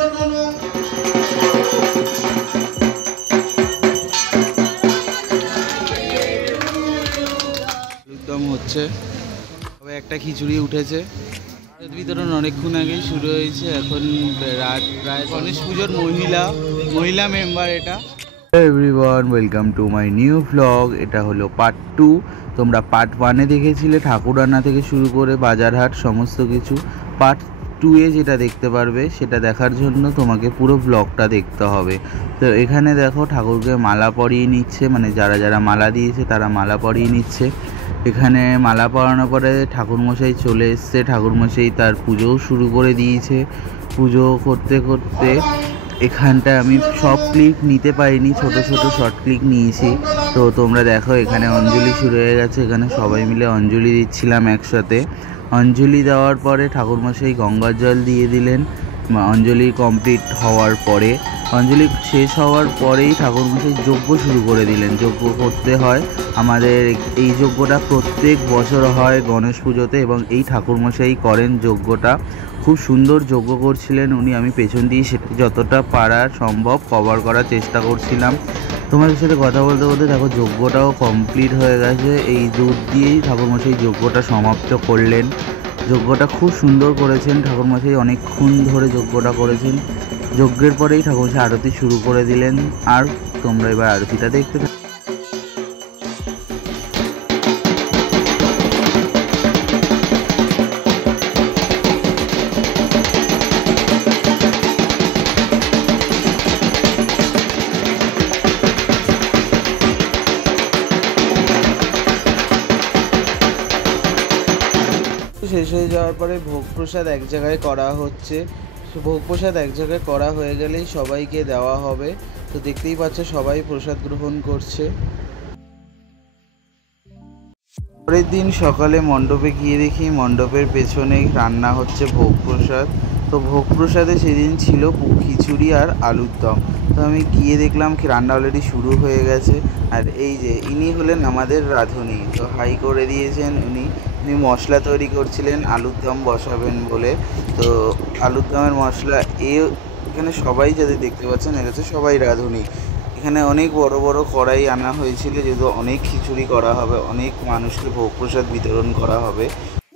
একদম হচ্ছে, তবে একটা খিচুড়ি উঠেছে। বিতরণ অনেকক্ষণ আগেই শুরু হয়েছে, এখন রাত প্রায়। গণেশ পুজোর মহিলা মেম্বার এটা। Everyone, welcome to my new vlog. এটা হলো পার্ট 2। তোমরা পার্ট 1-এ দেখেছিলে ঠাকুর রান্না থেকে শুরু করে বাজারহাট সমস্ত কিছু। পার্ট 2-এ যেটা দেখতে পারবে সেটা দেখার জন্য তোমাকে পুরো ব্লগটা দেখতে হবে। তো এখানে দেখো ঠাকুরকে মালা পরিয়ে নিচ্ছে, মানে যারা যারা মালা দিয়েছে তারা মালা পরিয়ে নিচ্ছে। এখানে মালা পরানোর পরে ঠাকুরমশাই চলে এসছে, ঠাকুরমশাই তার পুজোও শুরু করে দিয়েছে। পুজো করতে করতে এখানটায় আমি সব ক্লিপ নিতে পারিনি, ছোট ছোট শর্ট ক্লিপ নিয়েছি। তো তোমরা দেখো এখানে অঞ্জলি শুরু হয়ে গেছে, এখানে সবাই মিলে অঞ্জলি দিচ্ছিলাম একসাথে। অঞ্জলি দেওয়ার পরে ঠাকুরমশাই গঙ্গার জল দিয়ে দিলেন। অঞ্জলি কমপ্লিট হওয়ার পরে, অঞ্জলি শেষ হওয়ার পরেই ঠাকুরমশাই যজ্ঞ শুরু করে দিলেন। যজ্ঞ করতে হয় আমাদের, এই যজ্ঞটা প্রত্যেক বছর হয় গণেশ পুজোতে, এবং এই ঠাকুরমশাই করেন যজ্ঞটা। খুব সুন্দর যজ্ঞ করছিলেন উনি। আমি পেছন দিয়ে সেটা যতটা পারার সম্ভব কভার করার চেষ্টা করছিলাম। তোমাদের সাথে কথা বলতে বলতে দেখো যজ্ঞটাও কমপ্লিট হয়ে গেছে। এই দুধ দিয়েই ঠাকুরমশাই যজ্ঞটা সমাপ্ত করলেন। যজ্ঞটা খুব সুন্দর করেছেন ঠাকুরমশাই, অনেকক্ষণ ধরে যজ্ঞটা করেছেন। যজ্ঞের পরেই ঠাকুরমশাই আরতি শুরু করে দিলেন। আর তোমরা এবার আরতিটা দেখতে থাকো। শেষ হয়ে যাওয়ার পরে ভোগ প্রসাদ এক জায়গায় করা হচ্ছে। ভোগ প্রসাদ এক জায়গায় করা হয়ে গেলেই সবাইকে দেওয়া হবে। তো দেখতেই পাচ্ছ সবাই প্রসাদ গ্রহণ করছে। পরের দিন সকালে মণ্ডপে গিয়ে দেখি মণ্ডপের পেছনে রান্না হচ্ছে ভোগ প্রসাদ। তো ভোগ প্রসাদে সেদিন ছিল খিচুড়ি আর আলুর দম। তো আমি গিয়ে দেখলাম কি রান্না অলরেডি শুরু হয়ে গেছে। আর এই যে ইনি হলেন আমাদের রাঁধুনি, তো হাই করে দিয়েছেন উনি মশলা তৈরি করছিলেন আলুর দম বসাবেন বলে। তো আলুর দমের মশলা এখানে সবাই যাদের দেখতে পাচ্ছেন এরা হচ্ছে সবাই রাঁধুনি। এখানে অনেক বড় বড় কড়াই আনা হয়েছিল, যেহেতু অনেক খিচুড়ি করা হবে, অনেক মানুষকে ভোগ প্রসাদ বিতরণ করা হবে।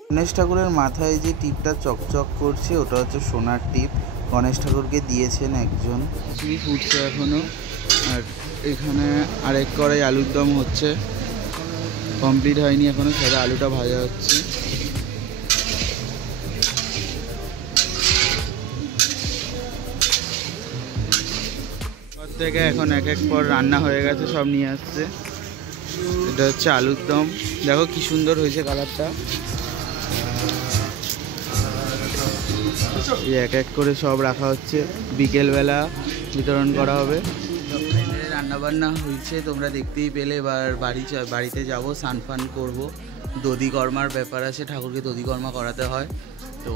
গণেশ ঠাকুরের মাথায় যে টিপটা চকচক করছে ওটা হচ্ছে সোনার টিপ, গণেশ ঠাকুরকে দিয়েছেন একজন। খিচুড়ি ফুটছে এখনও। আর এখানে আরেক কড়াই আলুর দম হচ্ছে, কমপ্লিট হয়নি এখনও, সাদা আলুটা ভাজা হচ্ছে। থেকে এখন এক এক পর রান্না হয়ে গেছে, সব নিয়ে আসছে। এটা হচ্ছে আলুর দম, দেখো কি সুন্দর হয়েছে কালারটা। এক এক করে সব রাখা হচ্ছে, বিকেলবেলা বিতরণ করা হবে। রান্নাবান্না হয়েছে তোমরা দেখতেই পেলে। এবার বাড়িতে যাব, স্নান করবো। দধিকর্মার ব্যাপার আছে, ঠাকুরকে দধিকর্মা করাতে হয়। তো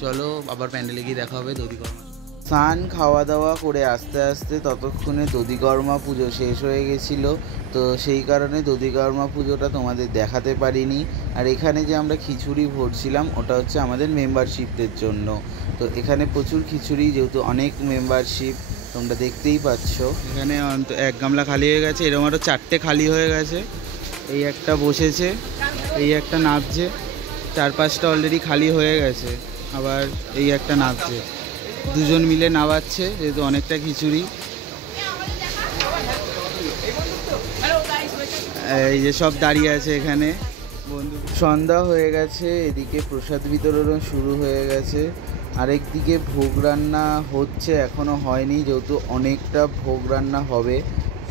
চলো আবার প্যান্ডেলে গিয়ে দেখা হবে দধিকর্মা। স্নান খাওয়া দাওয়া করে আস্তে আস্তে ততক্ষণে দধিকর্মা পুজো শেষ হয়ে গেছিলো। তো সেই কারণে দধিকর্মা পুজোটা তোমাদের দেখাতে পারিনি। আর এখানে যে আমরা খিচুড়ি ভরছিলাম ওটা হচ্ছে আমাদের মেম্বারশিপদের জন্য। তো এখানে প্রচুর খিচুড়ি, যেহেতু অনেক মেম্বারশিপ তোমরা দেখতেই পাচ্ছ। এখানে এক গামলা খালি হয়ে গেছে, এরকম আরও 4টে খালি হয়ে গেছে। এই একটা বসেছে, এই একটা নাচছে, 4-5টা অলরেডি খালি হয়ে গেছে। আবার এই একটা নাচছে, দুজন মিলে নাবাচ্ছে, যেহেতু অনেকটা খিচুড়ি। এই যে সব দাঁড়িয়ে আছে এখানে বন্ধু। সন্ধ্যা হয়ে গেছে, এদিকে প্রসাদ বিতরণও শুরু হয়ে গেছে। আরেকদিকে ভোগ রান্না হচ্ছে, এখনও হয়নি, যেহেতু অনেকটা ভোগ রান্না হবে।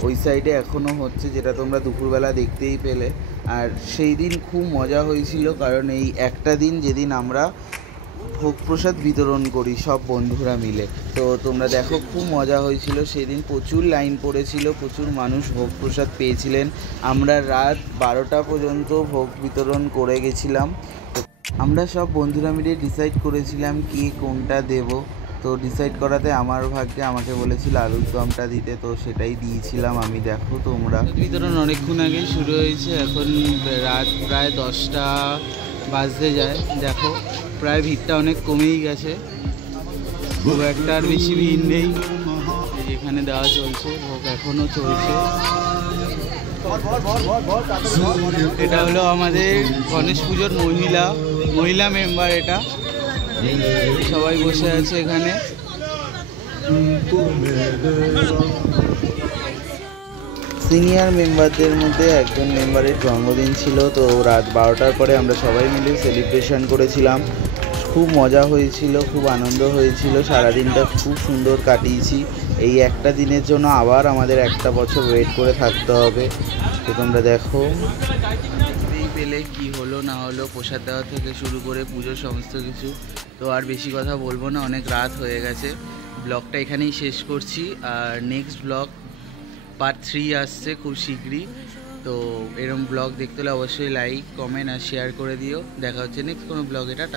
ওই সাইডে এখনও হচ্ছে, যেটা তোমরা দুপুরবেলা দেখতেই পেলে। আর সেই দিন খুব মজা হয়েছিল, কারণ এই একটা দিন যেদিন আমরা ভোগ প্রসাদ বিতরণ করি সব বন্ধুরা মিলে। তো তোমরা দেখো খুব মজা হয়েছিল সেদিন, প্রচুর লাইন পড়েছিল, প্রচুর মানুষ ভোগ প্রসাদ পেয়েছিলেন। আমরা রাত 12টা পর্যন্ত ভোগ বিতরণ করে গেছিলাম। তো আমরা সব বন্ধুরা মিলে ডিসাইড করেছিলাম কি কোনটা দেব। তো ডিসাইড করাতে আমার ভাগ্যে আমাকে বলেছিল আলুর দমটা দিতে, তো সেটাই দিয়েছিলাম আমি। দেখো তোমরা বিতরণ অনেকক্ষণ আগেই শুরু হয়েছে, এখন রাত প্রায় 10টা বাজতে যায়। দেখো প্রায় ভিড়টা অনেক কমেই গেছে। খুব একটা আর বেশি ভিড় নেই। এখানে দেওয়া চলছে, ভোগ এখনো চলছে। এটা হলো আমাদের গণেশ পুজোর মহিলা মেম্বার। এটা সবাই বসে আছে এখানে। সিনিয়র মেম্বারদের মধ্যে একজন মেম্বারের জন্মদিন ছিল, তো রাত 12টার পরে আমরা সবাই মিলে সেলিব্রেশন করেছিলাম। খুব মজা হয়েছিল, খুব আনন্দ হয়েছিল, সারাদিনটা খুব সুন্দর কাটিয়েছি। এই একটা দিনের জন্য আবার আমাদের একটা বছর ওয়েট করে থাকতে হবে। তো তোমরা দেখো এই পেলে কি হলো না হলো, প্রসাদ দেওয়া থেকে শুরু করে পুজোর সমস্ত কিছু। তো আর বেশি কথা বলবো না, অনেক রাত হয়ে গেছে। ব্লগটা এখানেই শেষ করছি। আর নেক্সট ব্লগ পার্ট 3 আসছে খুব শীঘ্রই। তো এরকম ব্লগ দেখতে হলে অবশ্যই লাইক, কমেন্ট আর শেয়ার করে দিও। দেখা হচ্ছে নেক্সট কোনো ব্লগ। এটা